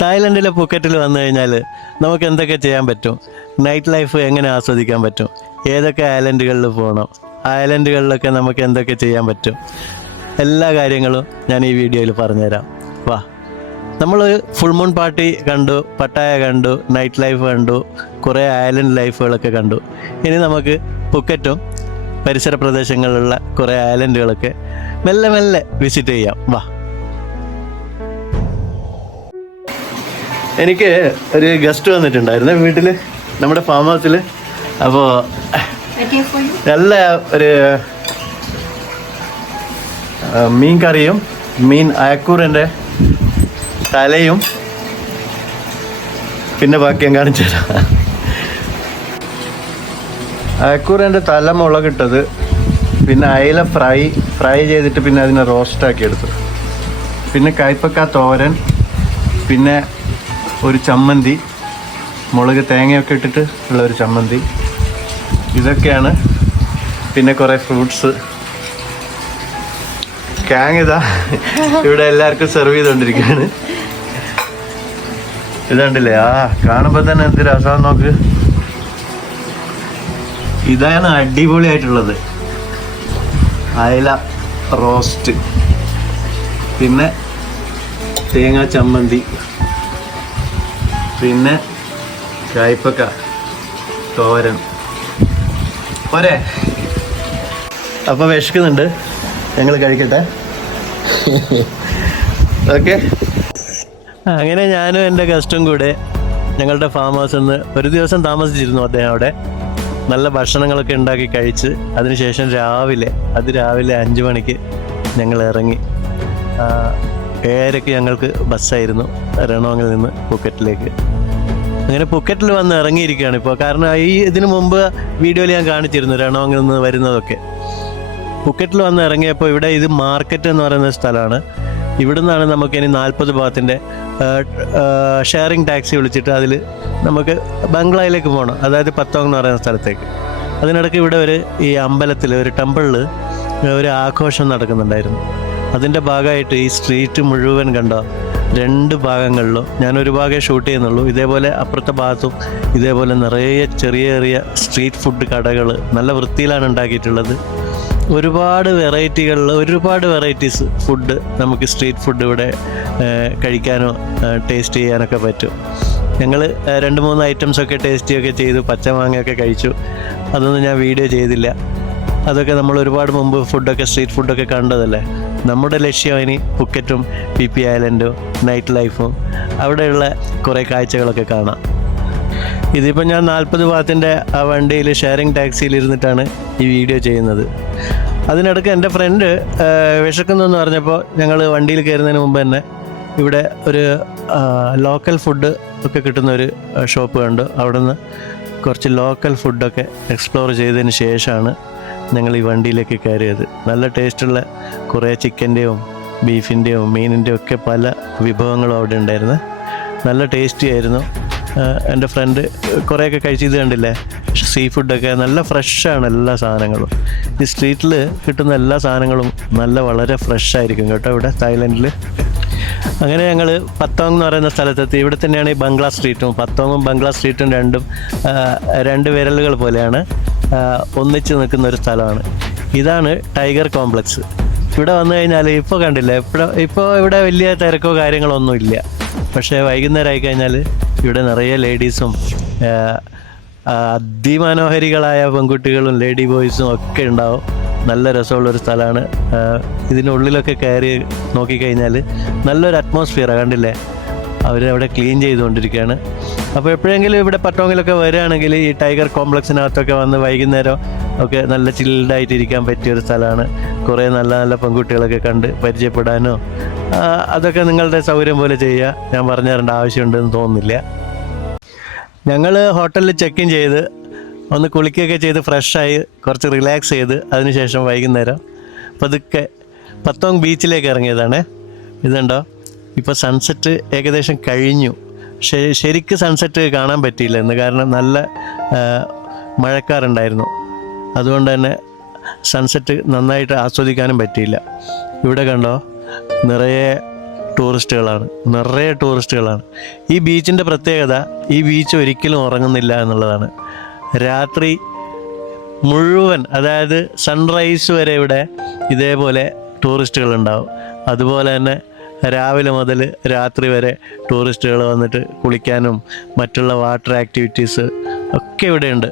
തായ്ലൻഡിലെ പുക്കറ്റിൽ വന്നു കഴിഞ്ഞാൽ നമുക്ക് എന്തൊക്കെ ചെയ്യാൻ പറ്റും, നൈറ്റ് ലൈഫ് എങ്ങനെ ആസ്വദിക്കാൻ പറ്റും, ഏതൊക്കെ ഐലൻഡുകളിൽ പോകണം, ഐലൻഡുകളിലൊക്കെ നമുക്ക് എന്തൊക്കെ ചെയ്യാൻ പറ്റും, എല്ലാ കാര്യങ്ങളും ഞാൻ ഈ വീഡിയോയിൽ പറഞ്ഞുതരാം. വാ, നമ്മൾ ഫുൾ മൂൺ പാർട്ടി കണ്ടു, പട്ടായ കണ്ടു, നൈറ്റ് ലൈഫ് കണ്ടു, കുറേ ഐലൻഡ് ലൈഫുകളൊക്കെ കണ്ടു. ഇനി നമുക്ക് പുക്കറ്റും പരിസര പ്രദേശങ്ങളിലുള്ള കുറേ ഐലൻഡുകളൊക്കെ മെല്ലെ മെല്ലെ വിസിറ്റ് ചെയ്യാം. വാ, എനിക്ക് ഒരു ഗസ്റ്റ് വന്നിട്ടുണ്ടായിരുന്നു വീട്ടിൽ, നമ്മുടെ ഫാം ഹൗസിൽ. അപ്പോൾ നല്ല ഒരു മീൻ കറിയും മീൻ അയക്കൂറിൻ്റെ തലയും പിന്നെ ബാക്കി ഞാൻ കാണിച്ചു തരാം. അയക്കൂറിൻ്റെ തല മുളകിട്ടത്, പിന്നെ അയില ഫ്രൈ ചെയ്തിട്ട് പിന്നെ അതിനെ റോസ്റ്റാക്കി എടുത്തു, പിന്നെ കയ്പക്ക തോരൻ, പിന്നെ ഒരു ചമ്മന്തി, മുളക് തേങ്ങയൊക്കെ ഇട്ടിട്ട് ഉള്ള ഒരു ചമ്മന്തി. ഇതൊക്കെയാണ്. പിന്നെ കുറേ ഫ്രൂട്ട്സ്. ഇതാ ഇവിടെ എല്ലാവർക്കും സെർവ് ചെയ്തുകൊണ്ടിരിക്കുകയാണ്. ഇതുണ്ടല്ലേ, കാണുമ്പോൾ തന്നെ എന്ത് രസമാണെന്ന് നോക്ക്. ഇതാണ് അടിപൊളിയായിട്ടുള്ളത്, അയല റോസ്റ്റ്, പിന്നെ തേങ്ങാ ചമ്മന്തി, പിന്നെ കയ്പക്ക തോരൻ. പോരെ? അപ്പോൾ വിശക്കുന്നുണ്ട്, ഞങ്ങൾ കഴിക്കട്ടെ. ഓക്കെ. അങ്ങനെ ഞാനും എൻ്റെ ഗസ്റ്റും കൂടെ ഞങ്ങളുടെ ഫാം ഹൗസിൽ നിന്ന് ഒരു ദിവസം താമസിച്ചിരുന്നു. അദ്ദേഹം അവിടെ നല്ല ഭക്ഷണങ്ങളൊക്കെ ഉണ്ടാക്കി കഴിച്ച് അതിനുശേഷം രാവിലെ 5 മണിക്ക് ഞങ്ങൾ ഇറങ്ങി. 7:00 ഞങ്ങൾക്ക് ബസ്സായിരുന്നു എറണാകുളത്തിൽ നിന്ന് പുക്കറ്റിലേക്ക്. അങ്ങനെ പുക്കറ്റിൽ വന്ന് ഇറങ്ങിയിരിക്കുകയാണ് ഇപ്പോൾ. കാരണം ഇതിനു മുമ്പ് വീഡിയോയിൽ ഞാൻ കാണിച്ചിരുന്നു എറണാകുളത്തിൽ നിന്ന് വരുന്നതൊക്കെ. പുക്കറ്റിൽ വന്ന് ഇറങ്ങിയപ്പോൾ ഇവിടെ ഇത് മാർക്കറ്റ് എന്ന് പറയുന്ന സ്ഥലമാണ്. ഇവിടെ നിന്നാണ് നമുക്ക് ഇനി 40 ഭാഗത്തിൻ്റെ ഷെയറിംഗ് ടാക്സി വിളിച്ചിട്ട് അതിൽ നമുക്ക് ബംഗ്ലായിലേക്ക് പോകണം, അതായത് പത്തോങ് എന്ന് പറയുന്ന സ്ഥലത്തേക്ക്. അതിനിടയ്ക്ക് ഇവിടെ ഈ അമ്പലത്തിൽ ഒരു ടെമ്പിളിൽ ഒരു ആഘോഷം നടക്കുന്നുണ്ടായിരുന്നു. അതിൻ്റെ ഭാഗമായിട്ട് ഈ സ്ട്രീറ്റ് മുഴുവൻ കണ്ടോ, 2 ഭാഗങ്ങളിലും ഞാനൊരു ഭാഗമേ ഷൂട്ട് ചെയ്യുന്നുള്ളൂ. ഇതേപോലെ അപ്പുറത്തെ ഭാഗത്തും ഇതേപോലെ നിറയെ ചെറിയ ചെറിയ സ്ട്രീറ്റ് ഫുഡ് കടകൾ നല്ല വൃത്തിയിലാണ് ഉണ്ടാക്കിയിട്ടുള്ളത്. ഒരുപാട് വെറൈറ്റീസ് ഫുഡ് നമുക്ക് സ്ട്രീറ്റ് ഫുഡ് ഇവിടെ കഴിക്കാനോ ടേസ്റ്റ് ചെയ്യാനൊക്കെ പറ്റും. ഞങ്ങൾ 2-3 ഐറ്റംസൊക്കെ ടേസ്റ്റിയൊക്കെ ചെയ്തു, പച്ചമാങ്ങയൊക്കെ കഴിച്ചു. അതൊന്നും ഞാൻ വീഡിയോ ചെയ്തില്ല. അതൊക്കെ നമ്മൾ ഒരുപാട് മുമ്പ് സ്ട്രീറ്റ് ഫുഡൊക്കെ കണ്ടതല്ലേ. നമ്മുടെ ലക്ഷ്യം ഇനി പുക്കറ്റും PP ഐലൻഡും നൈറ്റ് ലൈഫും അവിടെയുള്ള കുറേ കാഴ്ചകളൊക്കെ കാണാം. ഇതിപ്പോൾ ഞാൻ 40 ഭാഗത്തിൻ്റെ ആ വണ്ടിയിൽ ഷെയറിംഗ് ടാക്സിയിൽ ഇരുന്നിട്ടാണ് ഈ വീഡിയോ ചെയ്യുന്നത്. അതിനിടയ്ക്ക് എൻ്റെ ഫ്രണ്ട് വിശക്കുന്നു എന്ന് പറഞ്ഞപ്പോൾ ഞങ്ങൾ വണ്ടിയിൽ കയറുന്നതിന് മുമ്പ് തന്നെ ഇവിടെ ഒരു ലോക്കൽ ഫുഡ് ഒക്കെ കിട്ടുന്ന ഒരു ഷോപ്പ് കണ്ടു. അവിടെ നിന്ന് കുറച്ച് ലോക്കൽ ഫുഡൊക്കെ എക്സ്പ്ലോർ ചെയ്തതിന് ശേഷമാണ് ഞങ്ങൾ ഈ വണ്ടിയിലേക്ക് കയറിയത്. നല്ല ടേസ്റ്റുള്ള കുറേ ചിക്കൻ്റെയും ബീഫിൻ്റെയും മീനിൻ്റെയും ഒക്കെ പല വിഭവങ്ങളും അവിടെ ഉണ്ടായിരുന്നു. നല്ല ടേസ്റ്റി ആയിരുന്നു. എൻ്റെ ഫ്രണ്ട് കുറേയൊക്കെ കഴിച്ചത് കണ്ടില്ലേ, സീ ഫുഡൊക്കെ നല്ല ഫ്രഷാണ് എല്ലാ സാധനങ്ങളും. ഈ സ്ട്രീറ്റിൽ കിട്ടുന്ന എല്ലാ സാധനങ്ങളും വളരെ ഫ്രഷായിരിക്കും കേട്ടോ ഇവിടെ തായ്ലൻഡിൽ. അങ്ങനെ ഞങ്ങൾ പത്തോങ് എന്ന് പറയുന്ന സ്ഥലത്തെത്തി. ഇവിടെ തന്നെയാണ് ഈ ബംഗ്ലാ സ്ട്രീറ്റും. പത്തോങ്ങും ബംഗ്ലാ സ്ട്രീറ്റും രണ്ടും 2 വിരലുകൾ പോലെയാണ് ഒന്നിച്ച് നിൽക്കുന്ന ഒരു സ്ഥലമാണ്. ഇതാണ് ടൈഗർ കോംപ്ലക്സ്. ഇവിടെ വന്നു കഴിഞ്ഞാൽ ഇപ്പോൾ കണ്ടില്ലേ, ഇപ്പോൾ ഇവിടെ വലിയ തിരക്കോ കാര്യങ്ങളോ ഒന്നും ഇല്ല. പക്ഷേ വൈകുന്നേരം ആയിക്കഴിഞ്ഞാൽ ഇവിടെ നിറയെ ലേഡീസും അതിമനോഹരികളായ പെൺകുട്ടികളും ലേഡി ബോയ്സും ഒക്കെ ഉണ്ടാവും. നല്ല രസമുള്ളൊരു സ്ഥലമാണ്. ഇതിനുള്ളിലൊക്കെ കയറി നോക്കിക്കഴിഞ്ഞാൽ നല്ലൊരു അറ്റ്മോസ്ഫിയറാണ്. കണ്ടില്ലേ, അവരവിടെ ക്ലീൻ ചെയ്തുകൊണ്ടിരിക്കുകയാണ്. അപ്പോൾ എപ്പോഴെങ്കിലും ഇവിടെ പട്ടോങ്ങിലൊക്കെ വരികയാണെങ്കിൽ ഈ ടൈഗർ കോംപ്ലക്സിനകത്തൊക്കെ വന്ന് വൈകുന്നേരം ഒക്കെ നല്ല ചിൽഡായിട്ടിരിക്കാൻ പറ്റിയൊരു സ്ഥലമാണ്. കുറേ നല്ല പെൺകുട്ടികളൊക്കെ കണ്ട് പരിചയപ്പെടാനോ അതൊക്കെ നിങ്ങളുടെ സൗകര്യം പോലെ ചെയ്യുക. ഞാൻ പറഞ്ഞു തരേണ്ട ആവശ്യമുണ്ടെന്ന് തോന്നുന്നില്ല. ഞങ്ങൾ ഹോട്ടലിൽ ചെക്ക് ഇൻ ചെയ്ത് ഒന്ന് കുളിക്കുകയൊക്കെ ചെയ്ത് ഫ്രഷായി കുറച്ച് റിലാക്സ് ചെയ്ത് അതിനുശേഷം വൈകുന്നേരം പതുക്കെ പത്തോങ് ബീച്ചിലേക്ക് ഇറങ്ങിയതാണ്. ഇതുണ്ടോ, ഇപ്പോൾ സൺസെറ്റ് ഏകദേശം കഴിഞ്ഞു. ശരിക്കും സൺസെറ്റ് കാണാൻ പറ്റിയില്ല ഇന്ന്, കാരണം നല്ല മഴക്കാറുണ്ടായിരുന്നു. അതുകൊണ്ട് തന്നെ സൺസെറ്റ് നന്നായിട്ട് ആസ്വദിക്കാനും പറ്റിയില്ല. ഇവിടെ കണ്ടോ, നിറയെ ടൂറിസ്റ്റുകളാണ്, നിറയെ ടൂറിസ്റ്റുകളാണ്. ഈ ബീച്ചിൻ്റെ പ്രത്യേകത, ഈ ബീച്ച് ഒരിക്കലും ഉറങ്ങുന്നില്ല എന്നുള്ളതാണ്. രാത്രി മുഴുവൻ, അതായത് സൺറൈസ് വരെ ഇവിടെ ഇതേപോലെ ടൂറിസ്റ്റുകളുണ്ടാവും. അതുപോലെ തന്നെ രാവിലെ മുതൽ രാത്രി വരെ ടൂറിസ്റ്റുകൾ വന്നിട്ട് കുളിക്കാനും മറ്റുള്ള വാട്ടർ ആക്ടിവിറ്റീസ് ഒക്കെ ഇവിടെയുണ്ട്.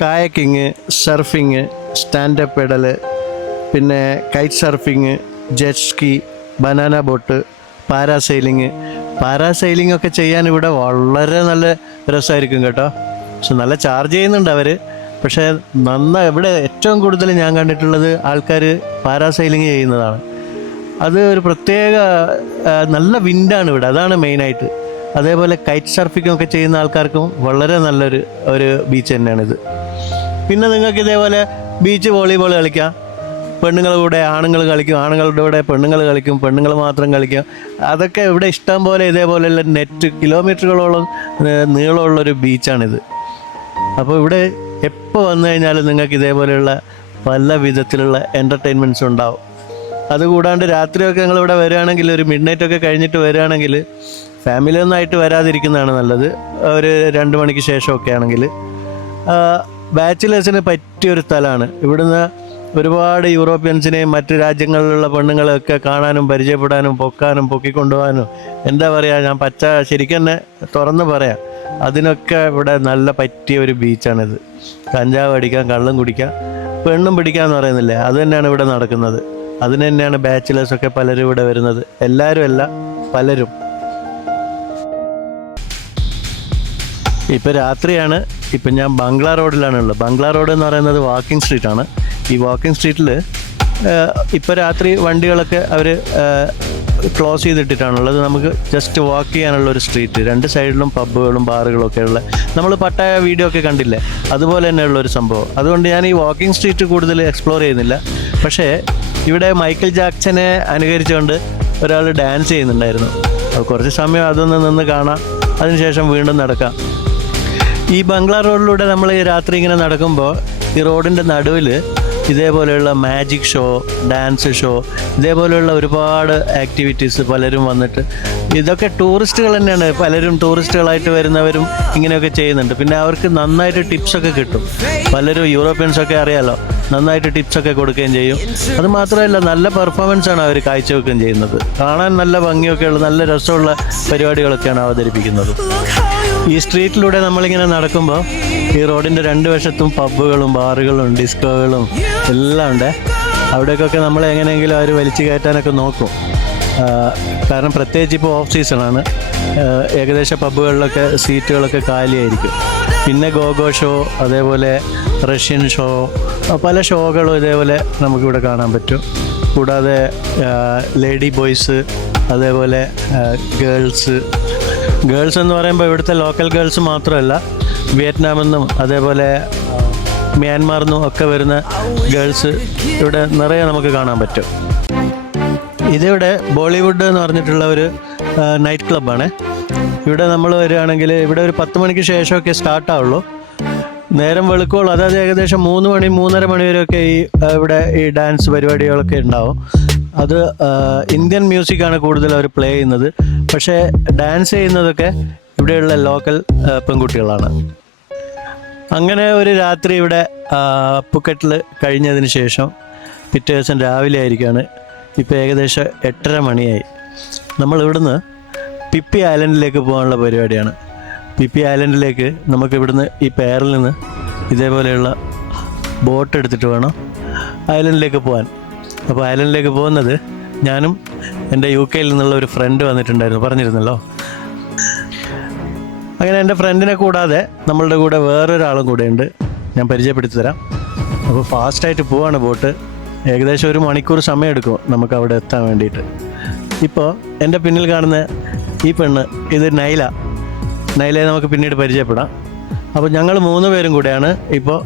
കായക്കിങ്, സർഫിങ്, സ്റ്റാൻഡപ്പ് പെഡല്, പിന്നെ kite surfing, jet ski, banana boat, parasailing ഒക്കെ ചെയ്യാൻ ഇവിടെ വളരെ നല്ല രസമായിരിക്കും കേട്ടോ. പക്ഷെ നല്ല ചാർജ് ചെയ്യുന്നുണ്ട് അവർ. പക്ഷേ ഇവിടെ ഏറ്റവും കൂടുതൽ ഞാൻ കണ്ടിട്ടുള്ളത് ആൾക്കാർ പാരാസെയിലിംഗ് ചെയ്യുന്നതാണ്. അത് ഒരു പ്രത്യേക നല്ല വിൻഡാണ് ഇവിടെ, അതാണ് മെയിനായിട്ട്. അതേപോലെ കൈറ്റ് സർഫിംഗ് ഒക്കെ ചെയ്യുന്ന ആൾക്കാർക്കും വളരെ ഒരു ബീച്ച് തന്നെയാണിത്. പിന്നെ നിങ്ങൾക്ക് ഇതേപോലെ ബീച്ച് വോളിബോൾ കളിക്കാം. പെണ്ണുങ്ങളുടെ കൂടെ ആണുങ്ങൾ കളിക്കും, ആണുങ്ങളുടെ കൂടെ പെണ്ണുങ്ങൾ കളിക്കും, പെണ്ണുങ്ങൾ മാത്രം കളിക്കും. അതൊക്കെ ഇവിടെ ഇഷ്ടം പോലെ ഇതേപോലെയുള്ള കിലോമീറ്ററുകളോളം നീളമുള്ളൊരു ബീച്ചാണിത്. അപ്പോൾ ഇവിടെ എപ്പോൾ വന്നു കഴിഞ്ഞാലും നിങ്ങൾക്ക് ഇതേപോലെയുള്ള പല വിധത്തിലുള്ള എൻ്റർടൈൻമെൻറ്റ്സ് ഉണ്ടാവും. അതുകൂടാണ്ട് രാത്രിയൊക്കെ നിങ്ങളിവിടെ വരികയാണെങ്കിൽ, ഒരു മിഡ് നൈറ്റൊക്കെ കഴിഞ്ഞിട്ട് വരികയാണെങ്കിൽ ഫാമിലി ഒന്നായിട്ട് വരാതിരിക്കുന്നതാണ് നല്ലത്. ഒരു 2 മണിക്ക് ശേഷമൊക്കെ ആണെങ്കിൽ ബാച്ചിലേഴ്സിന് പറ്റിയൊരു സ്ഥലമാണ്. ഇവിടുന്ന് ഒരുപാട് യൂറോപ്യൻസിനെയും മറ്റ് രാജ്യങ്ങളിലുള്ള പെണ്ണുങ്ങളെയൊക്കെ കാണാനും പരിചയപ്പെടാനും പൊക്കിക്കൊണ്ടുപോകാനും, എന്താ പറയുക, ഞാൻ ശരിക്കും തന്നെ തുറന്ന് പറയാം, അതിനൊക്കെ ഇവിടെ നല്ല പറ്റിയ ഒരു ബീച്ചാണിത്. കഞ്ചാവ് അടിക്കാം, കള്ളും കുടിക്കാം, പെണ്ണും പിടിക്കാമെന്ന് പറയുന്നില്ലേ, അത് തന്നെയാണ് ഇവിടെ നടക്കുന്നത്. അതിന് തന്നെയാണ് ബാച്ചിലേഴ്സൊക്കെ പലരും ഇവിടെ വരുന്നത്. എല്ലാവരും അല്ല, പലരും. ഇപ്പം രാത്രിയാണ്. ഇപ്പം ഞാൻ ബംഗ്ലാ റോഡിലാണുള്ളത്. ബംഗ്ലാ റോഡ് എന്ന് പറയുന്നത് വാക്കിംഗ് സ്ട്രീറ്റാണ്. ഈ വാക്കിംഗ് സ്ട്രീറ്റിൽ ഇപ്പോൾ രാത്രി വണ്ടികളൊക്കെ അവർ ക്ലോസ് ചെയ്തിട്ടിട്ടാണുള്ളത്. നമുക്ക് ജസ്റ്റ് വാക്ക് ചെയ്യാനുള്ള ഒരു സ്ട്രീറ്റ്. 2 സൈഡിലും പബ്ബുകളും ബാറുകളും ഒക്കെ ഉള്ള, നമ്മൾ പട്ടായ വീഡിയോ ഒക്കെ കണ്ടില്ലേ, അതുപോലെ തന്നെയുള്ളൊരു സംഭവം. അതുകൊണ്ട് ഞാൻ ഈ വാക്കിംഗ് സ്ട്രീറ്റ് കൂടുതൽ എക്സ്പ്ലോർ ചെയ്യുന്നില്ല. പക്ഷേ ഇവിടെ മൈക്കിൾ ജാക്സനെ അനുകരിച്ചുകൊണ്ട് ഒരാൾ ഡാൻസ് ചെയ്യുന്നുണ്ടായിരുന്നു. കുറച്ച് സമയം അതൊന്ന് നിന്ന് കാണാം, അതിനുശേഷം വീണ്ടും നടക്കാം. ഈ ബംഗ്ലാ റോഡിലൂടെ നമ്മൾ ഈ രാത്രി ഇങ്ങനെ നടക്കുമ്പോൾ ഈ റോഡിൻ്റെ നടുവിൽ ഇതേപോലെയുള്ള മാജിക് ഷോ, ഡാൻസ് ഷോ, ഇതേപോലെയുള്ള ഒരുപാട് ആക്ടിവിറ്റീസ് പലരും വന്നിട്ട്, ഇതൊക്കെ ടൂറിസ്റ്റുകൾ തന്നെയാണ്. പലരും ടൂറിസ്റ്റുകളായിട്ട് വരുന്നവരും ഇങ്ങനെയൊക്കെ ചെയ്യുന്നുണ്ട്. പിന്നെ അവർക്ക് നന്നായിട്ട് ടിപ്സൊക്കെ കിട്ടും. പലരും യൂറോപ്യൻസൊക്കെ അറിയാലോ, നന്നായിട്ട് ടിപ്സൊക്കെ കൊടുക്കുകയും ചെയ്യും. അത് മാത്രമല്ല, നല്ല പെർഫോമൻസാണ് അവർ കാഴ്ചവെക്കുകയും ചെയ്യുന്നത്. കാണാൻ നല്ല ഭംഗിയൊക്കെയുള്ള നല്ല രസമുള്ള പരിപാടികളൊക്കെയാണ് അവതരിപ്പിക്കുന്നത്. ഈ സ്ട്രീറ്റിലൂടെ നമ്മളിങ്ങനെ നടക്കുമ്പോൾ ഈ റോഡിൻ്റെ 2 വശത്തും പബ്ബുകളും ബാറുകളും ഡിസ്കോകളും എല്ലാം ഉണ്ട്. അവിടേക്കൊക്കെ നമ്മൾ എങ്ങനെയെങ്കിലും അവർ വലിച്ചു കയറ്റാനൊക്കെ നോക്കും. കാരണം പ്രത്യേകിച്ച് ഇപ്പോൾ ഓഫ് സീസണാണ്. ഏകദേശം പബ്ബുകളിലൊക്കെ സീറ്റുകളൊക്കെ കാലിയായിരിക്കും. പിന്നെ ഗോഗോ ഷോ, അതേപോലെ റഷ്യൻ ഷോ, പല ഷോകളും ഇതേപോലെ നമുക്കിവിടെ കാണാൻ പറ്റും. കൂടാതെ ലേഡി ബോയ്സ്, അതേപോലെ ഗേൾസ് എന്ന് പറയുമ്പോൾ ഇവിടുത്തെ ലോക്കൽ ഗേൾസ് മാത്രമല്ല, വിയറ്റ്നാമിൽ നിന്നും അതേപോലെ മ്യാൻമാറിൽ നിന്നും ഒക്കെ വരുന്ന ഗേൾസ് ഇവിടെ നിറയെ നമുക്ക് കാണാൻ പറ്റും. ഇതിവിടെ ബോളിവുഡ് എന്ന് പറഞ്ഞിട്ടുള്ള ഒരു നൈറ്റ് ക്ലബ്ബാണ്. ഇവിടെ നമ്മൾ വരികയാണെങ്കിൽ ഇവിടെ ഒരു 10 മണിക്ക് ശേഷമൊക്കെ സ്റ്റാർട്ടാവുള്ളൂ. നേരം വെളുക്കോളൂ, അതായത് ഏകദേശം 3 മണി 3:30 മണി വരെയൊക്കെ ഇവിടെ ഈ ഡാൻസ് പരിപാടികളൊക്കെ ഉണ്ടാവും. അത് ഇന്ത്യൻ മ്യൂസിക്കാണ് കൂടുതൽ അവർ പ്ലേ ചെയ്യുന്നത്. പക്ഷേ ഡാൻസ് ചെയ്യുന്നതൊക്കെ ഇവിടെയുള്ള ലോക്കൽ പെൺകുട്ടികളാണ്. അങ്ങനെ ഒരു രാത്രി ഇവിടെ പുക്കറ്റിൽ കഴിഞ്ഞതിന് ശേഷം പിറ്റേ ദിവസം രാവിലെ ആയിരിക്കുകയാണ്. ഇപ്പോൾ ഏകദേശം 8:30 മണിയായി. നമ്മൾ ഇവിടുന്ന് പിപ്പി ഐലൻഡിലേക്ക് പോകാനുള്ള പരിപാടിയാണ്. പിപ്പി ഐലൻഡിലേക്ക് നമുക്ക് ഇവിടുന്ന് ഈ പേരിൽ നിന്ന് ഇതേപോലെയുള്ള ബോട്ട് എടുത്തിട്ട് വേണം ഐലൻഡിലേക്ക് പോകാൻ. അപ്പോൾ ഐലൻഡിലേക്ക് പോകുന്നത് ഞാനും എൻ്റെ UK നിന്നുള്ള ഒരു ഫ്രണ്ട് വന്നിട്ടുണ്ടായിരുന്നു, പറഞ്ഞിരുന്നല്ലോ. അങ്ങനെ എൻ്റെ ഫ്രണ്ടിനെ കൂടാതെ നമ്മളുടെ കൂടെ വേറൊരാളും കൂടെ ഉണ്ട്, ഞാൻ പരിചയപ്പെടുത്തി തരാം. അപ്പോൾ ഫാസ്റ്റായിട്ട് പോവാണ് ബോട്ട്. ഏകദേശം 1 മണിക്കൂർ സമയമെടുക്കും നമുക്ക് അവിടെ എത്താൻ വേണ്ടിയിട്ട്. ഇപ്പോൾ എൻ്റെ പിന്നിൽ കാണുന്ന ഈ പെണ്ണ്, ഇത് നൈലയെ നമുക്ക് പിന്നീട് പരിചയപ്പെടാം. അപ്പോൾ ഞങ്ങൾ 3 പേരും കൂടെയാണ് ഇപ്പോൾ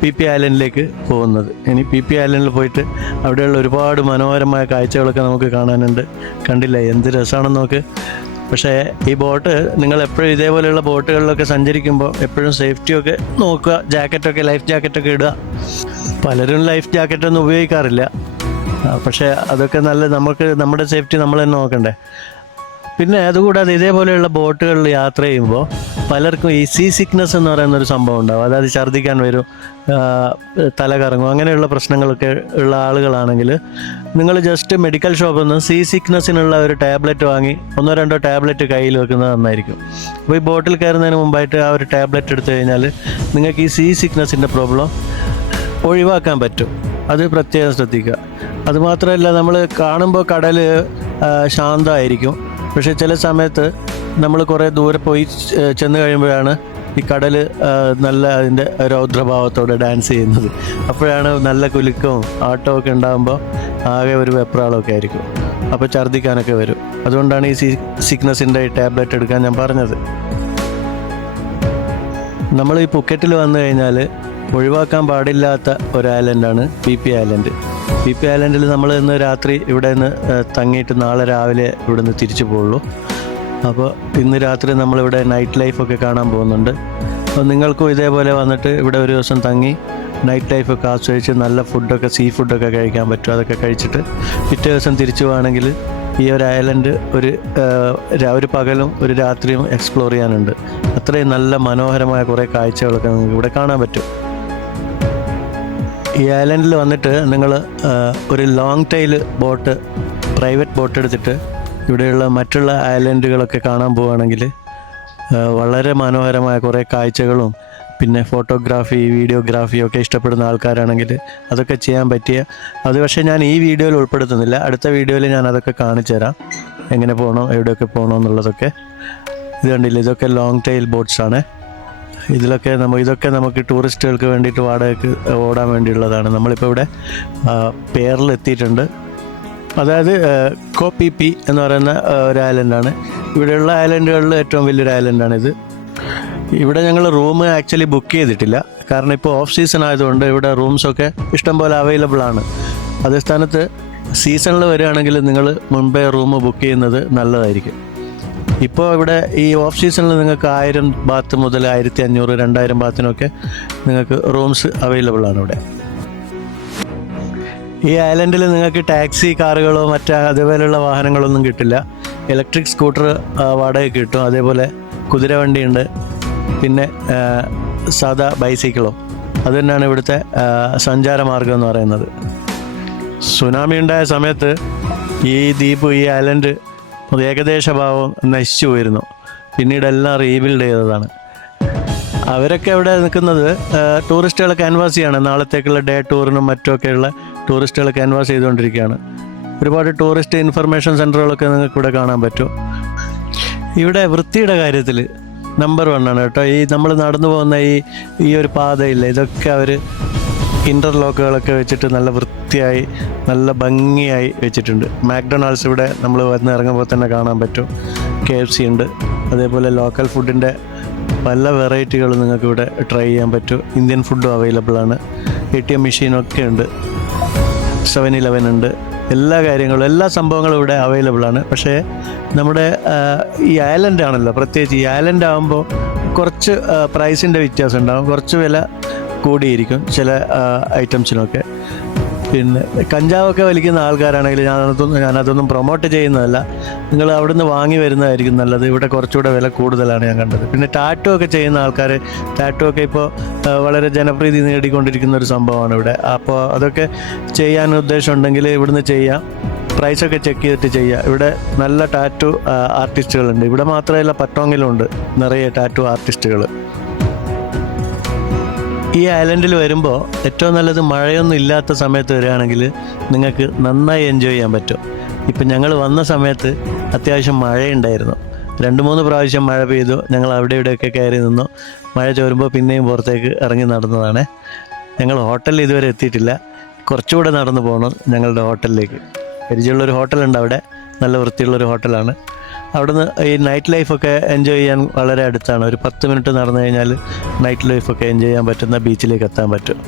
പിപ്പി ഐലൻഡിലേക്ക് പോകുന്നത്. ഇനി പിപ്പി ഐലൻഡിൽ പോയിട്ട് അവിടെയുള്ള ഒരുപാട് മനോഹരമായ കാഴ്ചകളൊക്കെ നമുക്ക് കാണാനുണ്ട്. കണ്ടില്ല എന്ത് രസമാണെന്ന് നോക്ക്. പക്ഷേ ഈ ബോട്ട് നിങ്ങൾ എപ്പോഴും ഇതേപോലെയുള്ള ബോട്ടുകളിലൊക്കെ സഞ്ചരിക്കുമ്പോൾ എപ്പോഴും സേഫ്റ്റിയൊക്കെ നോക്കുക. ലൈഫ് ജാക്കറ്റൊക്കെ ഇടുക. പലരും ലൈഫ് ജാക്കറ്റൊന്നും ഉപയോഗിക്കാറില്ല. പക്ഷേ അതൊക്കെ നല്ല നമുക്ക് നമ്മുടെ സേഫ്റ്റി നമ്മൾ തന്നെ നോക്കണ്ടേ. പിന്നെ അതുകൂടാതെ ഇതേപോലെയുള്ള ബോട്ടുകളിൽ യാത്ര ചെയ്യുമ്പോൾ പലർക്കും ഈ സീ സിക്നസ് എന്ന് പറയുന്നൊരു സംഭവം ഉണ്ടാവും. അതായത് ഛർദ്ദിക്കാൻ വരും, തല കറങ്ങും, അങ്ങനെയുള്ള പ്രശ്നങ്ങളൊക്കെ ഉള്ള ആളുകളാണെങ്കിൽ നിങ്ങൾ ജസ്റ്റ് മെഡിക്കൽ ഷോപ്പിൽ നിന്ന് സീ സിക്നസ്സിനുള്ള ഒരു ടാബ്ലറ്റ് വാങ്ങി 1-2 ടാബ്ലറ്റ് കയ്യിൽ വെക്കുന്നത് നന്നായിരിക്കും. അപ്പോൾ ഈ ബോട്ടിൽ കയറുന്നതിന് മുമ്പായിട്ട് ആ ഒരു ടാബ്ലറ്റ് എടുത്തു കഴിഞ്ഞാൽ നിങ്ങൾക്ക് ഈ സീ സിക്നസ്സിൻ്റെ പ്രോബ്ലം ഒഴിവാക്കാൻ പറ്റും. അത് പ്രത്യേകം ശ്രദ്ധിക്കുക. അതുമാത്രമല്ല, നമ്മൾ കാണുമ്പോൾ കടൽ ശാന്തമായിരിക്കും, പക്ഷേ ചില സമയത്ത് നമ്മൾ കുറേ ദൂരെ പോയി ചെന്ന് കഴിയുമ്പോഴാണ് ഈ കടൽ നല്ല അതിൻ്റെ രൗദ്രഭാവത്തോടെ ഡാൻസ് ചെയ്യുന്നത്. അപ്പോഴാണ് നല്ല കുലുക്കവും ആട്ടവും ഒക്കെ ഉണ്ടാകുമ്പോൾ ആകെ ഒരു വെപ്രാളമൊക്കെ ആയിരിക്കും. അപ്പോൾ ഛർദ്ദിക്കാനൊക്കെ വരും. അതുകൊണ്ടാണ് ഈ സിക്നസിൻ്റെ ഈ ടാബ്ലറ്റ് എടുക്കാൻ ഞാൻ പറഞ്ഞത്. നമ്മൾ ഈ പുക്കറ്റിൽ വന്നു കഴിഞ്ഞാൽ ഒഴിവാക്കാൻ പാടില്ലാത്ത ഒരു ഐലൻഡാണ് PP ഐലൻഡ്. PP ഐലൻഡിൽ നമ്മൾ ഇന്ന് രാത്രി ഇവിടെ നിന്ന് തങ്ങിയിട്ട് നാളെ രാവിലെ ഇവിടെ നിന്ന് തിരിച്ചു പോകുള്ളൂ. അപ്പോൾ ഇന്ന് രാത്രി നമ്മളിവിടെ നൈറ്റ് ലൈഫൊക്കെ കാണാൻ പോകുന്നുണ്ട്. അപ്പോൾ നിങ്ങൾക്കും ഇതേപോലെ വന്നിട്ട് ഇവിടെ ഒരു ദിവസം തങ്ങി നൈറ്റ് ലൈഫൊക്കെ ആസ്വദിച്ച് നല്ല ഫുഡൊക്കെ സീ ഫുഡൊക്കെ കഴിക്കാൻ പറ്റും. അതൊക്കെ കഴിച്ചിട്ട് പിറ്റേ ദിവസം തിരിച്ചു പോവുകയാണെങ്കിൽ ഈ ഒരു ഐലൻഡ് ഒരു പകലും ഒരു രാത്രിയും എക്സ്പ്ലോർ ചെയ്യാനുണ്ട്. അത്രയും നല്ല മനോഹരമായ കുറേ കാഴ്ചകളൊക്കെ നിങ്ങൾക്ക് ഇവിടെ കാണാൻ പറ്റും. ഈ ഐലൻഡിൽ വന്നിട്ട് നിങ്ങൾ ഒരു long tile boat, private boat എടുത്തിട്ട് ഇവിടെയുള്ള മറ്റുള്ള ഐലൻഡുകളൊക്കെ കാണാൻ പോവുകയാണെങ്കിൽ വളരെ മനോഹരമായ കുറേ കാഴ്ചകളും പിന്നെ ഫോട്ടോഗ്രാഫി, വീഡിയോഗ്രാഫിയൊക്കെ ഇഷ്ടപ്പെടുന്ന ആൾക്കാരാണെങ്കിൽ അതൊക്കെ ചെയ്യാൻ പറ്റിയ അത്. പക്ഷേ ഞാൻ ഈ വീഡിയോയിൽ ഉൾപ്പെടുത്തുന്നില്ല. അടുത്ത വീഡിയോയിൽ ഞാൻ അതൊക്കെ കാണിച്ചു തരാം, എങ്ങനെ പോകണം, എവിടെയൊക്കെ പോകണം എന്നുള്ളതൊക്കെ. ഇത് കണ്ടില്ല, ഇതൊക്കെ ലോങ് ടൈൽ ബോട്ട്സാണ്. ഇതൊക്കെ നമുക്ക് ടൂറിസ്റ്റുകൾക്ക് വേണ്ടിയിട്ട് വാടകയ്ക്ക് ഓടാൻ വേണ്ടിയുള്ളതാണ്. നമ്മളിപ്പോൾ ഇവിടെ പേരിൽ എത്തിയിട്ടുണ്ട്. അതായത് KOPP എന്ന് പറയുന്ന ഒരു ഐലൻഡാണ്. ഇവിടെയുള്ള ഐലൻഡുകളിൽ ഏറ്റവും വലിയൊരു ഐലൻഡാണിത്. ഇവിടെ ഞങ്ങൾ റൂം ആക്ച്വലി ബുക്ക് ചെയ്തിട്ടില്ല, കാരണം ഇപ്പോൾ ഓഫ് സീസൺ ആയതുകൊണ്ട് ഇവിടെ റൂംസൊക്കെ ഇഷ്ടംപോലെ അവൈലബിൾ ആണ്. അതേ സ്ഥാനത്ത് സീസണിൽ വരികയാണെങ്കിൽ നിങ്ങൾ മുൻപേ റൂം ബുക്ക് ചെയ്യുന്നത് നല്ലതായിരിക്കും. ഇപ്പോൾ ഇവിടെ ഈ ഓഫ് സീസണിൽ നിങ്ങൾക്ക് 1000 ബാത്ത് മുതൽ 1500, 2000 ബാത്തിനൊക്കെ നിങ്ങൾക്ക് റൂംസ് അവൈലബിൾ ആണ് ഇവിടെ. ഈ ഐലൻഡിൽ നിങ്ങൾക്ക് ടാക്സി, കാറുകളോ അതേപോലെയുള്ള വാഹനങ്ങളൊന്നും കിട്ടില്ല. ഇലക്ട്രിക് സ്കൂട്ടർ വാടകയ്ക്ക് കിട്ടും. അതേപോലെ കുതിരവണ്ടിയുണ്ട്, പിന്നെ സാധാ ബൈസൈക്കിളോ. അത് തന്നെയാണ് ഇവിടുത്തെ സഞ്ചാരമാർഗം എന്ന് പറയുന്നത്. സുനാമി ഉണ്ടായ സമയത്ത് ഈ ദ്വീപ്, ഈ ഐലൻഡ് ഏകദേശ ഭാവം നശിച്ചു പോയിരുന്നു. പിന്നീട് എല്ലാം റീബിൽഡ് ചെയ്തതാണ്. അവരൊക്കെ ഇവിടെ നിൽക്കുന്നത് ടൂറിസ്റ്റുകളെ ക്യാൻവാസ് ചെയ്യാണ്. നാളത്തേക്കുള്ള ഡേ ടൂറിനും മറ്റുമൊക്കെയുള്ള ടൂറിസ്റ്റുകളെ ക്യാൻവാസ് ചെയ്തുകൊണ്ടിരിക്കുകയാണ്. ഒരുപാട് ടൂറിസ്റ്റ് ഇൻഫർമേഷൻ സെൻ്ററുകളൊക്കെ നിങ്ങൾക്ക് ഇവിടെ കാണാൻ പറ്റും. ഇവിടെ വൃത്തിയുടെ കാര്യത്തിൽ നമ്പർ 1 ആണ് കേട്ടോ. ഈ നമ്മൾ നടന്നു പോകുന്ന ഈ ഒരു പാതയില്ല, ഇതൊക്കെ അവർ ഇൻ്റർലോക്കുകളൊക്കെ വെച്ചിട്ട് നല്ല വൃത്തിയായി നല്ല ഭംഗിയായി വെച്ചിട്ടുണ്ട്. മാക്ഡൊണാൾഡ്സ് ഇവിടെ നമ്മൾ വന്ന് ഇറങ്ങുമ്പോൾ തന്നെ കാണാൻ പറ്റും. KFC ഉണ്ട്. അതേപോലെ ലോക്കൽ ഫുഡിൻ്റെ പല വെറൈറ്റികൾ നിങ്ങൾക്ക് ഇവിടെ ട്രൈ ചെയ്യാൻ പറ്റും. ഇന്ത്യൻ ഫുഡും അവൈലബിൾ ആണ്. ATM മെഷീനൊക്കെ ഉണ്ട്. 7-Eleven ഉണ്ട്. എല്ലാ കാര്യങ്ങളും, എല്ലാ സംഭവങ്ങളും ഇവിടെ അവൈലബിൾ ആണ്. പക്ഷേ നമ്മുടെ ഈ ഐലൻഡ് ആണല്ലോ, പ്രത്യേകിച്ച് ഈ ഐലൻഡ് ആകുമ്പോൾ കുറച്ച് പ്രൈസിൻ്റെ വ്യത്യാസം ഉണ്ടാകും. കുറച്ച് വില കൂടിയിരിക്കും ചില ഐറ്റംസിനൊക്കെ. പിന്നെ കഞ്ചാവൊക്കെ വലിക്കുന്ന ആൾക്കാരാണെങ്കിൽ ഞാനതൊന്നും പ്രൊമോട്ട് ചെയ്യുന്നതല്ല, നിങ്ങൾ അവിടുന്ന് വാങ്ങി വരുന്നതായിരിക്കും നല്ലത്. ഇവിടെ കുറച്ചുകൂടെ വില കൂടുതലാണ് ഞാൻ കണ്ടത്. പിന്നെ ടാറ്റു ഒക്കെ ചെയ്യുന്ന ആൾക്കാർ, ടാറ്റു ഒക്കെ ഇപ്പോൾ വളരെ ജനപ്രീതി നേടിക്കൊണ്ടിരിക്കുന്ന ഒരു സംഭവമാണ് ഇവിടെ. അപ്പോൾ അതൊക്കെ ചെയ്യാൻ ഉദ്ദേശമുണ്ടെങ്കിൽ ഇവിടുന്ന് ചെയ്യാം. പ്രൈസൊക്കെ ചെക്ക് ചെയ്തിട്ട് ചെയ്യുക. ഇവിടെ നല്ല ടാറ്റു ആർട്ടിസ്റ്റുകളുണ്ട്. ഇവിടെ മാത്രമല്ല, പട്ടോങ്ങിലുണ്ട് നിറയെ ടാറ്റു ആർട്ടിസ്റ്റുകൾ. ഈ ഐലൻഡിൽ വരുമ്പോൾ ഏറ്റവും നല്ലത് മഴയൊന്നും ഇല്ലാത്ത സമയത്ത് വരികയാണെങ്കിൽ നിങ്ങൾക്ക് നന്നായി എൻജോയ് ചെയ്യാൻ പറ്റും. ഇപ്പം ഞങ്ങൾ വന്ന സമയത്ത് അത്യാവശ്യം മഴയുണ്ടായിരുന്നു. 2-3 പ്രാവശ്യം മഴ പെയ്തു. ഞങ്ങൾ അവിടെ ഇവിടെയൊക്കെ കയറി നിന്നു. മഴ ചോരുമ്പോൾ പിന്നെയും പുറത്തേക്ക് ഇറങ്ങി നടന്നതാണ്. ഞങ്ങൾ ഹോട്ടലിൽ ഇതുവരെ എത്തിയിട്ടില്ല. കുറച്ചുകൂടെ നടന്നു പോകണം ഞങ്ങളുടെ ഹോട്ടലിലേക്ക്. പരിചയമുള്ളൊരു ഹോട്ടലുണ്ട് അവിടെ, നല്ല വൃത്തിയുള്ളൊരു ഹോട്ടലാണ്. അവിടുന്ന് ഈ നൈറ്റ് ലൈഫൊക്കെ എൻജോയ് ചെയ്യാൻ വളരെ അടുത്താണ്. ഒരു 10 മിനിറ്റ് നടന്നു കഴിഞ്ഞാൽ നൈറ്റ് ലൈഫൊക്കെ എൻജോയ് ചെയ്യാൻ പറ്റുന്ന ബീച്ചിലേക്ക് എത്താൻ പറ്റും.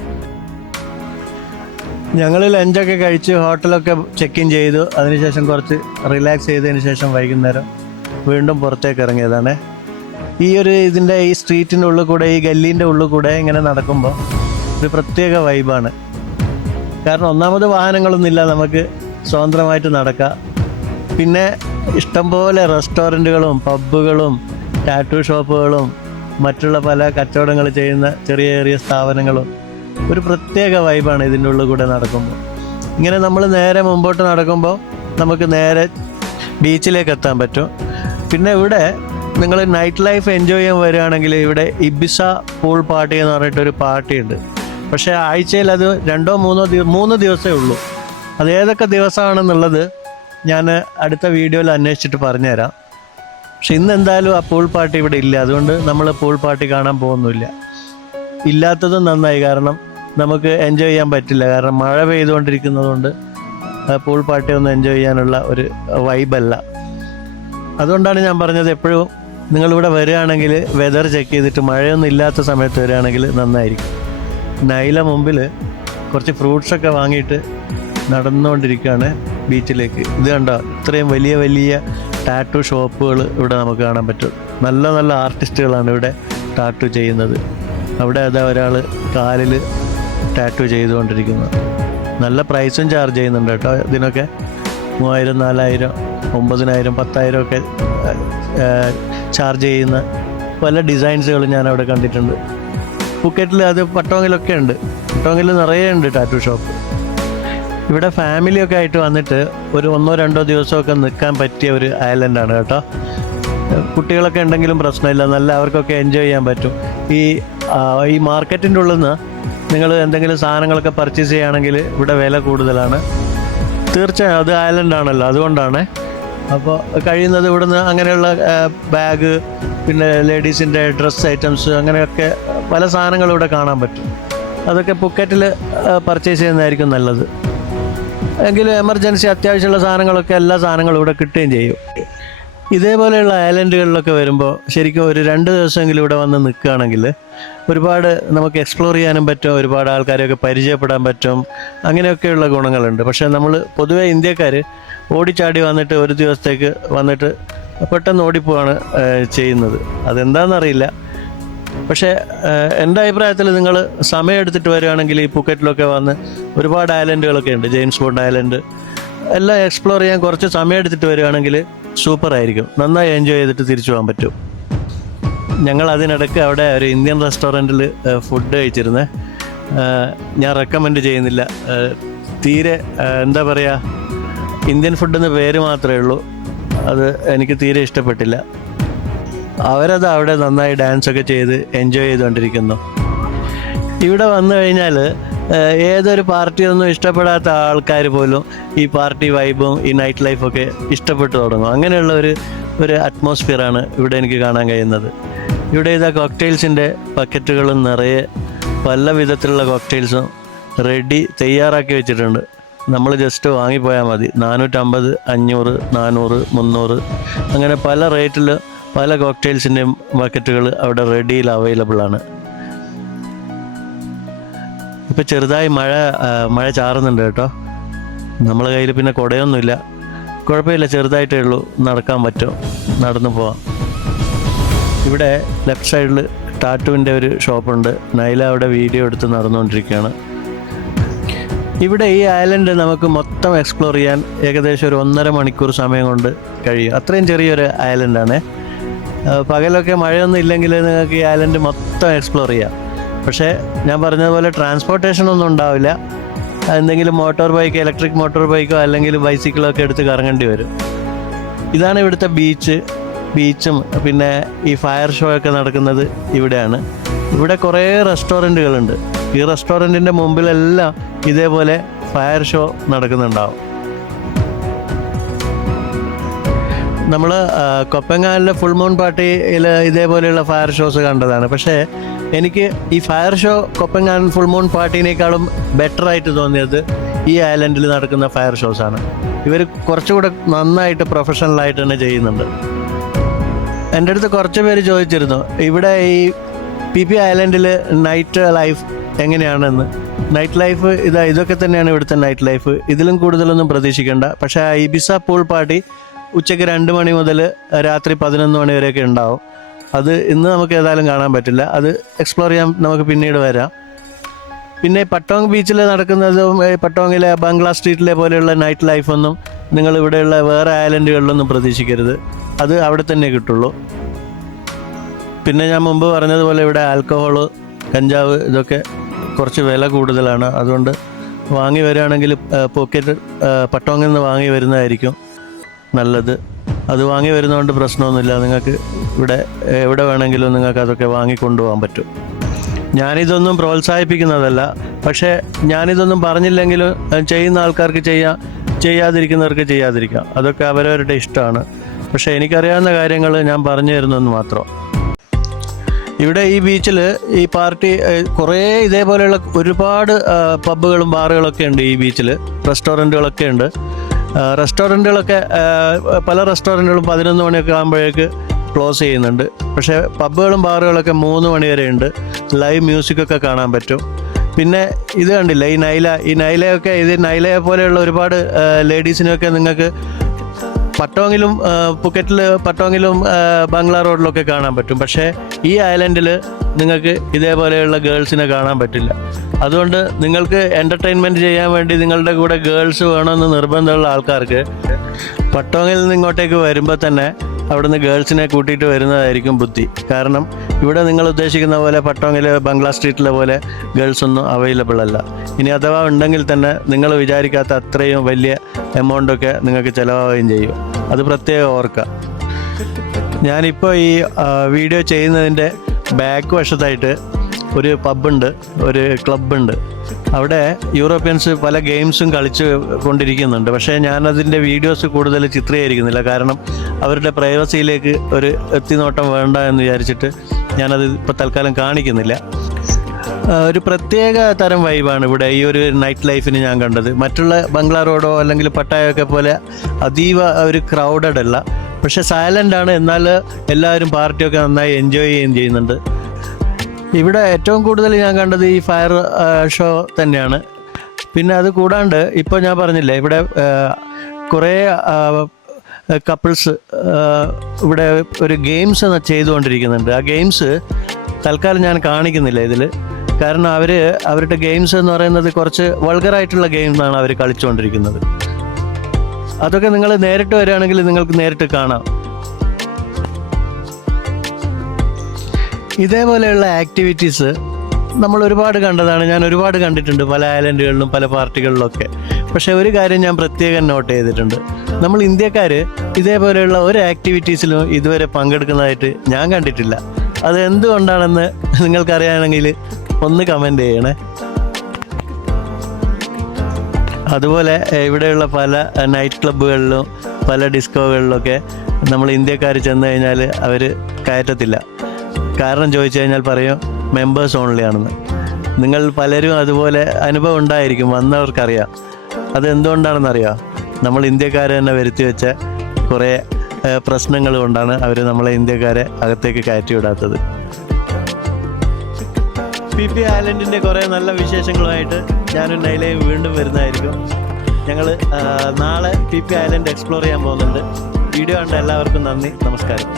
ഞങ്ങൾ ലഞ്ചൊക്കെ കഴിച്ച് ഹോട്ടലൊക്കെ ചെക്ക് ഇൻ ചെയ്തു. അതിനുശേഷം കുറച്ച് റിലാക്സ് ചെയ്തതിന് ശേഷം വൈകുന്നേരം വീണ്ടും പുറത്തേക്ക് ഇറങ്ങിയതാണ്. ഇതിൻ്റെ ഈ സ്ട്രീറ്റിൻ്റെ ഉള്ളിൽ കൂടെ, ഈ ഗല്ലീൻ്റെ ഉള്ളിൽ കൂടെ ഇങ്ങനെ നടക്കുമ്പോൾ ഒരു പ്രത്യേക വൈബാണ്. കാരണം ഒന്നാമത് വാഹനങ്ങളൊന്നുമില്ല, നമുക്ക് സ്വതന്ത്രമായിട്ട് നടക്കാം. പിന്നെ ഇഷ്ടംപോലെ റെസ്റ്റോറൻറ്റുകളും പബ്ബുകളും ടാറ്റൂ ഷോപ്പുകളും മറ്റുള്ള പല കച്ചവടങ്ങൾ ചെയ്യുന്ന ചെറിയ ചെറിയ സ്ഥാപനങ്ങളും ഒരു പ്രത്യേക വൈബാണ് ഇതിൻ്റെ ഉള്ളിൽ കൂടെ നടക്കുമ്പോൾ. ഇങ്ങനെ നമ്മൾ നേരെ മുമ്പോട്ട് നടക്കുമ്പോൾ നമുക്ക് നേരെ ബീച്ചിലേക്ക് എത്താൻ പറ്റും. പിന്നെ ഇവിടെ നിങ്ങൾ നൈറ്റ് ലൈഫ് എൻജോയ് ചെയ്യാൻ വരികയാണെങ്കിൽ ഇവിടെ ഇബിസ പൂൾ പാർട്ടി എന്ന് പറഞ്ഞിട്ടൊരു പാർട്ടിയുണ്ട്. പക്ഷേ ആഴ്ചയിൽ അത് 2-3 ദിവസമേ ഉള്ളൂ. അത് ഏതൊക്കെ ദിവസമാണെന്നുള്ളത് ഞാൻ അടുത്ത വീഡിയോയിൽ അന്വേഷിച്ചിട്ട് പറഞ്ഞുതരാം. പക്ഷെ ഇന്ന് എന്തായാലും ആ പൂൾ പാർട്ടി ഇവിടെ ഇല്ല, അതുകൊണ്ട് നമ്മൾ പൂൾ പാർട്ടി കാണാൻ പോകുന്നില്ല. ഇല്ലാത്തതും നന്നായി, കാരണം നമുക്ക് എൻജോയ് ചെയ്യാൻ പറ്റില്ല. കാരണം മഴ പെയ്തുകൊണ്ടിരിക്കുന്നതുകൊണ്ട് പൂൾ പാർട്ടി ഒന്നും എൻജോയ് ചെയ്യാനുള്ള ഒരു വൈബല്ല. അതുകൊണ്ടാണ് ഞാൻ പറഞ്ഞത്, എപ്പോഴും നിങ്ങളിവിടെ വരികയാണെങ്കിൽ വെതർ ചെക്ക് ചെയ്തിട്ട് മഴയൊന്നും ഇല്ലാത്ത സമയത്ത് വരികയാണെങ്കിൽ നന്നായിരിക്കും. നൈല മുമ്പിൽ കുറച്ച് ഫ്രൂട്ട്സൊക്കെ വാങ്ങിയിട്ട് നടന്നുകൊണ്ടിരിക്കുകയാണ് ബീച്ചിലേക്ക്. ഇത് കണ്ടോ, ഇത്രയും വലിയ വലിയ ടാറ്റു ഷോപ്പുകൾ ഇവിടെ നമുക്ക് കാണാൻ പറ്റും. നല്ല നല്ല ആർട്ടിസ്റ്റുകളാണ് ഇവിടെ ടാറ്റു ചെയ്യുന്നത്. അവിടെ അതാ ഒരാൾ കാലിൽ ടാറ്റു ചെയ്തുകൊണ്ടിരിക്കുന്നത്. നല്ല പ്രൈസും ചാർജ് ചെയ്യുന്നുണ്ട് കേട്ടോ ഇതിനൊക്കെ. 3000, 4000, 9000, 10,000 ഒക്കെ ചാർജ് ചെയ്യുന്ന പല ഡിസൈൻസുകളും ഞാൻ അവിടെ കണ്ടിട്ടുണ്ട്. പൂക്കറ്റിൽ അത് പട്ടോങ്ങിലൊക്കെ ഉണ്ട്. പട്ടോങ്ങിൽ നിറയെ ഉണ്ട് ടാറ്റു ഷോപ്പ്. ഇവിടെ ഫാമിലിയൊക്കെ ആയിട്ട് വന്നിട്ട് ഒരു 1-2 ദിവസമൊക്കെ നിൽക്കാൻ പറ്റിയ ഒരു ഐലൻഡാണ് കേട്ടോ. കുട്ടികളൊക്കെ ഉണ്ടെങ്കിലും പ്രശ്നമില്ല, നല്ല അവർക്കൊക്കെ എൻജോയ് ചെയ്യാൻ പറ്റും. ഈ മാർക്കറ്റിൻ്റെ ഉള്ളിൽ നിന്ന് നിങ്ങൾ എന്തെങ്കിലും സാധനങ്ങളൊക്കെ പർച്ചേസ് ചെയ്യുകയാണെങ്കിൽ ഇവിടെ വില കൂടുതലാണ്. തീർച്ചയായും അത് ഐലൻഡാണല്ലോ, അതുകൊണ്ടാണ്. അപ്പോൾ കഴിയുന്നത് ഇവിടുന്ന് അങ്ങനെയുള്ള ബാഗ്, പിന്നെ ലേഡീസിൻ്റെ ഡ്രസ്സ് ഐറ്റംസ്, അങ്ങനെയൊക്കെ പല സാധനങ്ങളും ഇവിടെ കാണാൻ പറ്റും. അതൊക്കെ പൂക്കറ്റിൽ പർച്ചേസ് ചെയ്യുന്നതായിരിക്കും നല്ലത്. എങ്കിലും എമർജൻസി അത്യാവശ്യമുള്ള സാധനങ്ങളൊക്കെ എല്ലാ സാധനങ്ങളും ഇവിടെ കിട്ടുകയും ചെയ്യും. ഇതേപോലെയുള്ള ഐലൻഡുകളിലൊക്കെ വരുമ്പോൾ ശരിക്കും ഒരു 2 ദിവസമെങ്കിലും ഇവിടെ വന്ന് നിൽക്കുകയാണെങ്കിൽ ഒരുപാട് നമുക്ക് എക്സ്പ്ലോർ ചെയ്യാനും പറ്റും, ഒരുപാട് ആൾക്കാരെയൊക്കെ പരിചയപ്പെടാൻ പറ്റും. അങ്ങനെയൊക്കെയുള്ള ഗുണങ്ങളുണ്ട്. പക്ഷേ നമ്മൾ പൊതുവെ ഇന്ത്യക്കാർ ഓടിച്ചാടി വന്നിട്ട് ഒരു ദിവസത്തേക്ക് വന്നിട്ട് പെട്ടെന്ന് ഓടിപ്പോവാണ് ചെയ്യുന്നത്. അതെന്താണെന്നറിയില്ല. പക്ഷേ എൻ്റെ അഭിപ്രായത്തിൽ നിങ്ങൾ സമയമെടുത്തിട്ട് വരികയാണെങ്കിൽ ഈ പൂക്കറ്റിലൊക്കെ വന്ന് ഒരുപാട് ഐലൻഡുകളൊക്കെ ഉണ്ട്. ജെയിംസ് ബോണ്ട് ഐലൻഡ് എല്ലാം എക്സ്പ്ലോർ ചെയ്യാൻ കുറച്ച് സമയമെടുത്തിട്ട് വരികയാണെങ്കിൽ സൂപ്പറായിരിക്കും. നന്നായി എൻജോയ് ചെയ്തിട്ട് തിരിച്ചു പോകാൻ പറ്റും. ഞങ്ങൾ അതിനിടയ്ക്ക് അവിടെ ഒരു ഇന്ത്യൻ റെസ്റ്റോറൻറ്റിൽ ഫുഡ് കഴിച്ചിരുന്നേ. ഞാൻ റെക്കമെൻഡ് ചെയ്യുന്നില്ല. തീരെ എന്താ പറയുക, ഇന്ത്യൻ ഫുഡെന്ന് പേര് മാത്രമേ ഉള്ളൂ. അത് എനിക്ക് തീരെ ഇഷ്ടപ്പെട്ടില്ല. അവരത് അവിടെ നന്നായി ഡാൻസൊക്കെ ചെയ്ത് എൻജോയ് ചെയ്തുകൊണ്ടിരിക്കുന്നു. ഇവിടെ വന്നു കഴിഞ്ഞാൽ ഏതൊരു പാർട്ടിയൊന്നും ഇഷ്ടപ്പെടാത്ത ആൾക്കാർ പോലും ഈ പാർട്ടി വൈബും ഈ നൈറ്റ് ലൈഫൊക്കെ ഇഷ്ടപ്പെട്ടു തുടങ്ങും. അങ്ങനെയുള്ള ഒരു അറ്റ്മോസ്ഫിയറാണ് ഇവിടെ എനിക്ക് കാണാൻ കഴിയുന്നത്. ഇവിടെ ഇതാ കോക്ടെയിൽസിൻ്റെ പക്കറ്റുകളും നിറയെ പല വിധത്തിലുള്ള കോക്ടെയിൽസും തയ്യാറാക്കി വെച്ചിട്ടുണ്ട്. നമ്മൾ ജസ്റ്റ് വാങ്ങിപ്പോയാൽ മതി. 450, 500, 400, 300 അങ്ങനെ പല റേറ്റിൽ പല കോക്ടെയിൽസിൻ്റെയും ബക്കറ്റുകൾ അവിടെ റെഡിയിൽ അവൈലബിൾ ആണ്. ഇപ്പോൾ ചെറുതായി മഴ ചാറുന്നുണ്ട് കേട്ടോ. നമ്മളെ കയ്യിൽ പിന്നെ കുടയൊന്നുമില്ല. കുഴപ്പമില്ല, ചെറുതായിട്ടേ ഉള്ളൂ, നടക്കാൻ പറ്റും, നടന്നു പോവാം. ഇവിടെ ലെഫ്റ്റ് സൈഡിൽ ടാറ്റുവിൻ്റെ ഒരു ഷോപ്പുണ്ട്. നൈല അവിടെ വീഡിയോ എടുത്ത് നടന്നുകൊണ്ടിരിക്കുകയാണ്. ഇവിടെ ഈ ഐലൻഡ് നമുക്ക് മൊത്തം എക്സ്പ്ലോർ ചെയ്യാൻ ഏകദേശം ഒരു 1.5 മണിക്കൂർ സമയം കൊണ്ട് കഴിയും. അത്രയും ചെറിയൊരു ഐലൻഡാണ്. പകലൊക്കെ മഴയൊന്നും ഇല്ലെങ്കിൽ നിങ്ങൾക്ക് ഈ ഐലൻഡ് മൊത്തം എക്സ്പ്ലോർ ചെയ്യാം. പക്ഷേ ഞാൻ പറഞ്ഞതുപോലെ ട്രാൻസ്പോർട്ടേഷനൊന്നും ഉണ്ടാവില്ല. എന്തെങ്കിലും മോട്ടോർ ബൈക്ക്, ഇലക്ട്രിക് മോട്ടോർ ബൈക്കോ അല്ലെങ്കിൽ ബൈസിക്കിളോ ഒക്കെ എടുത്ത് കറങ്ങേണ്ടി വരും. ഇതാണ് ഇവിടുത്തെ ബീച്ചും പിന്നെ ഈ ഫയർ ഷോ ഒക്കെ നടക്കുന്നത് ഇവിടെയാണ്. ഇവിടെ കുറേ റെസ്റ്റോറൻറ്റുകളുണ്ട്. ഈ റെസ്റ്റോറൻറ്റിൻ്റെ മുമ്പിലെല്ലാം ഇതേപോലെ ഫയർ ഷോ നടക്കുന്നുണ്ടാവും. നമ്മൾ കൊപ്പങ്ങാനിലെ ഫുൾ മൂൺ പാർട്ടിയിൽ ഇതേപോലെയുള്ള ഫയർ ഷോസ് കണ്ടതാണ്. പക്ഷേ എനിക്ക് ഈ ഫയർ ഷോ കൊപ്പങ്ങാൻ ഫുൾ മൂൺ പാർട്ടിനേക്കാളും ബെറ്റർ ആയിട്ട് തോന്നിയത് ഈ ഐലൻഡിൽ നടക്കുന്ന ഫയർ ഷോസാണ്. ഇവർ കുറച്ചുകൂടെ നന്നായിട്ട് പ്രൊഫഷണലായിട്ട് തന്നെ ചെയ്യുന്നുണ്ട്. എൻ്റെ അടുത്ത് കുറച്ച് പേര് ചോദിച്ചിരുന്നു ഇവിടെ ഈ PP ഐലൻഡിൽ നൈറ്റ് ലൈഫ് എങ്ങനെയാണെന്ന്. നൈറ്റ് ലൈഫ് ഇതൊക്കെ തന്നെയാണ് ഇവിടുത്തെ നൈറ്റ് ലൈഫ്. ഇതിലും കൂടുതലൊന്നും പ്രതീക്ഷിക്കേണ്ട. പക്ഷേ ആ ഇബിസ പൂൾ പാർട്ടി ഉച്ചയ്ക്ക് 2 മണി മുതൽ രാത്രി 11 മണി വരെയൊക്കെ ഉണ്ടാവും. അത് ഇന്ന് നമുക്ക് ഏതായാലും കാണാൻ പറ്റില്ല. അത് എക്സ്പ്ലോർ ചെയ്യാൻ നമുക്ക് പിന്നീട് വരാം. പിന്നെ പട്ടോങ് ബീച്ചിൽ നടക്കുന്നതും പട്ടോങ്ങിലെ ബംഗ്ലാ സ്ട്രീറ്റിലെ പോലെയുള്ള നൈറ്റ് ലൈഫൊന്നും നിങ്ങൾ ഇവിടെയുള്ള വേറെ ഐലൻഡുകളിലൊന്നും പ്രതീക്ഷിക്കരുത്. അത് അവിടെ തന്നെ കിട്ടുള്ളൂ. പിന്നെ ഞാൻ മുമ്പ് പറഞ്ഞതുപോലെ ഇവിടെ ആൽക്കഹോള്, കഞ്ചാവ് ഇതൊക്കെ കുറച്ച് വില കൂടുതലാണ്. അതുകൊണ്ട് വാങ്ങി വരികയാണെങ്കിൽ പോക്കറ്റ് പട്ടോങ്ങിൽ നിന്ന് വാങ്ങി വരുന്നതായിരിക്കും നല്ലത്. അത് വാങ്ങി വരുന്നതുകൊണ്ട് പ്രശ്നമൊന്നുമില്ല. നിങ്ങൾക്ക് ഇവിടെ എവിടെ വേണമെങ്കിലും നിങ്ങൾക്ക് അതൊക്കെ വാങ്ങിക്കൊണ്ടുപോകാൻ പറ്റും. ഞാനിതൊന്നും പ്രോത്സാഹിപ്പിക്കുന്നതല്ല, പക്ഷേ ഞാനിതൊന്നും പറഞ്ഞില്ലെങ്കിലും ചെയ്യുന്ന ആൾക്കാർക്ക് ചെയ്യാം, ചെയ്യാതിരിക്കുന്നവർക്ക് ചെയ്യാതിരിക്കാം. അതൊക്കെ അവരവരുടെ ഇഷ്ടമാണ്. പക്ഷേ എനിക്കറിയാവുന്ന കാര്യങ്ങൾ ഞാൻ പറഞ്ഞു തരുന്നെന്ന് മാത്രം. ഇവിടെ ഈ ബീച്ചിൽ ഈ പാർട്ടി കുറേ ഇതേപോലെയുള്ള ഒരുപാട് പബ്ബുകളും ബാറുകളൊക്കെ ഉണ്ട്. ഈ ബീച്ചിൽ റെസ്റ്റോറൻറ്റുകളൊക്കെ ഉണ്ട്. റെസ്റ്റോറൻറ്റുകളൊക്കെ പല റെസ്റ്റോറൻറ്റുകളും 11 മണിയൊക്കെ ആകുമ്പോഴേക്ക് ക്ലോസ് ചെയ്യുന്നുണ്ട്. പക്ഷേ പബ്ബുകളും ബാറുകളൊക്കെ 3 മണി വരെ ഉണ്ട്. ലൈവ് മ്യൂസിക്കൊക്കെ കാണാൻ പറ്റും. പിന്നെ ഇത് കണ്ടില്ല, ഈ നൈലയൊക്കെ, ഇത് നൈലയെ പോലെയുള്ള ഒരുപാട് ലേഡീസിനെയൊക്കെ നിങ്ങൾക്ക് പട്ടോങ്ങിലും പട്ടോങ്ങിലും ബംഗ്ലാ റോഡിലൊക്കെ കാണാൻ പറ്റും. പക്ഷേ ഈ ഐലൻഡിൽ നിങ്ങൾക്ക് ഇതേപോലെയുള്ള ഗേൾസിനെ കാണാൻ പറ്റില്ല. അതുകൊണ്ട് നിങ്ങൾക്ക് എൻ്റർടൈൻമെൻറ്റ് ചെയ്യാൻ വേണ്ടി നിങ്ങളുടെ കൂടെ ഗേൾസ് വേണമെന്ന് നിർബന്ധമുള്ള ആൾക്കാർക്ക് പട്ടോങ്ങിൽ നിന്ന് ഇങ്ങോട്ടേക്ക് വരുമ്പോൾ തന്നെ അവിടുന്ന് ഗേൾസിനെ കൂട്ടിയിട്ട് വരുന്നതായിരിക്കും ബുദ്ധി. കാരണം ഇവിടെ നിങ്ങൾ ഉദ്ദേശിക്കുന്ന പോലെ പട്ടോങ്ങിലെ ബംഗ്ലാ സ്ട്രീറ്റിലെ പോലെ ഗേൾസൊന്നും അവൈലബിൾ അല്ല. ഇനി അഥവാ ഉണ്ടെങ്കിൽ തന്നെ നിങ്ങൾ വിചാരിക്കാത്ത അത്രയും വലിയ എമൗണ്ടൊക്കെ നിങ്ങൾക്ക് ചിലവാകുകയും ചെയ്യും. അത് പ്രത്യേകം ഓർക്കുക. ഞാനിപ്പോൾ ഈ വീഡിയോ ചെയ്യുന്നതിൻ്റെ ബാക്ക് വശത്തായിട്ട് ഒരു പബ്ബുണ്ട്, ഒരു ക്ലബ്ബുണ്ട്. അവിടെ യൂറോപ്യൻസ് പല ഗെയിംസും കളിച്ച് കൊണ്ടിരിക്കുന്നുണ്ട്. പക്ഷേ ഞാനതിൻ്റെ വീഡിയോസ് കൂടുതൽ ചിത്രീകരിക്കുന്നില്ല. കാരണം അവരുടെ പ്രൈവസിയിലേക്ക് ഒരു എത്തിനോട്ടം വേണ്ട എന്ന് വിചാരിച്ചിട്ട് ഞാനത് ഇപ്പോൾ തൽക്കാലം കാണിക്കുന്നില്ല. ഒരു പ്രത്യേക തരം വൈബാണ് ഇവിടെ ഈ ഒരു നൈറ്റ് ലൈഫിന് ഞാൻ കണ്ടത്. മറ്റുള്ള ബംഗ്ലാ റോഡോ അല്ലെങ്കിൽ പട്ടായൊക്കെ പോലെ അതീവ ഒരു ക്രൗഡഡ് അല്ല. പക്ഷെ സൈലൻ്റാണ്. എന്നാൽ എല്ലാവരും പാർട്ടിയൊക്കെ നന്നായി എൻജോയ് ചെയ്യുകയും ചെയ്യുന്നുണ്ട്. ഇവിടെ ഏറ്റവും കൂടുതൽ ഞാൻ കണ്ടത് ഈ ഫയർ ഷോ തന്നെയാണ്. പിന്നെ അത് കൂടാണ്ട് ഇപ്പോൾ ഞാൻ പറഞ്ഞില്ലേ, ഇവിടെ കുറേ കപ്പിൾസ് ഇവിടെ ഒരു ഗെയിംസ് ചെയ്തുകൊണ്ടിരിക്കുന്നുണ്ട്. ആ ഗെയിംസ് തൽക്കാലം ഞാൻ കാണിക്കുന്നില്ല ഇതിൽ. കാരണം അവരുടെ ഗെയിംസ് എന്ന് പറയുന്നത് കുറച്ച് വൾഗറായിട്ടുള്ള ഗെയിംസാണ് അവർ കളിച്ചുകൊണ്ടിരിക്കുന്നത്. അതൊക്കെ നിങ്ങൾ നേരിട്ട് വരികയാണെങ്കിൽ നിങ്ങൾക്ക് നേരിട്ട് കാണാം. ഇതേപോലെയുള്ള ആക്ടിവിറ്റീസ് നമ്മൾ ഒരുപാട് കണ്ടതാണ്. ഞാൻ ഒരുപാട് കണ്ടിട്ടുണ്ട് പല ഐലൻഡുകളിലും പല പാർട്ടികളിലൊക്കെ. പക്ഷേ ഒരു കാര്യം ഞാൻ പ്രത്യേകം നോട്ട് ചെയ്തിട്ടുണ്ട്. നമ്മൾ ഇന്ത്യക്കാർ ഇതേപോലെയുള്ള ഒരു ആക്ടിവിറ്റീസിലും ഇതുവരെ പങ്കെടുക്കുന്നതായിട്ട് ഞാൻ കണ്ടിട്ടില്ല. അത് എന്തുകൊണ്ടാണെന്ന് നിങ്ങൾക്കറിയാമെങ്കിൽ ഒന്ന് കമൻറ്റ് ചെയ്യണേ. അതുപോലെ ഇവിടെയുള്ള പല നൈറ്റ് ക്ലബ്ബുകളിലും പല ഡിസ്കോകളിലൊക്കെ നമ്മൾ ഇന്ത്യക്കാർ ചെന്ന് കഴിഞ്ഞാൽ അവർ കയറ്റത്തില്ല. കാരണം ചോദിച്ചു കഴിഞ്ഞാൽ പറയും മെമ്പേഴ്സ് ഓൺലി ആണെന്ന്. നിങ്ങൾ പലരും അതുപോലെ അനുഭവം ഉണ്ടായിരിക്കും, വന്നവർക്കറിയാം. അതെന്തുകൊണ്ടാണെന്നറിയാം? നമ്മൾ ഇന്ത്യക്കാരെ തന്നെ വരുത്തി വെച്ച കുറേ പ്രശ്നങ്ങൾ കൊണ്ടാണ് അവർ നമ്മളെ ഇന്ത്യക്കാരെ അകത്തേക്ക് കയറ്റി വിടാത്തത്. പി ഐലൻഡിൻ്റെ കുറേ നല്ല വിശേഷങ്ങളുമായിട്ട് ഞാനും നൈലയും വീണ്ടും വരുന്നതായിരിക്കും. ഞങ്ങൾ നാളെ പി ഐലൻഡ് എക്സ്പ്ലോർ ചെയ്യാൻ പോകുന്നുണ്ട്. വീഡിയോ കണ്ട എല്ലാവർക്കും നന്ദി, നമസ്കാരം.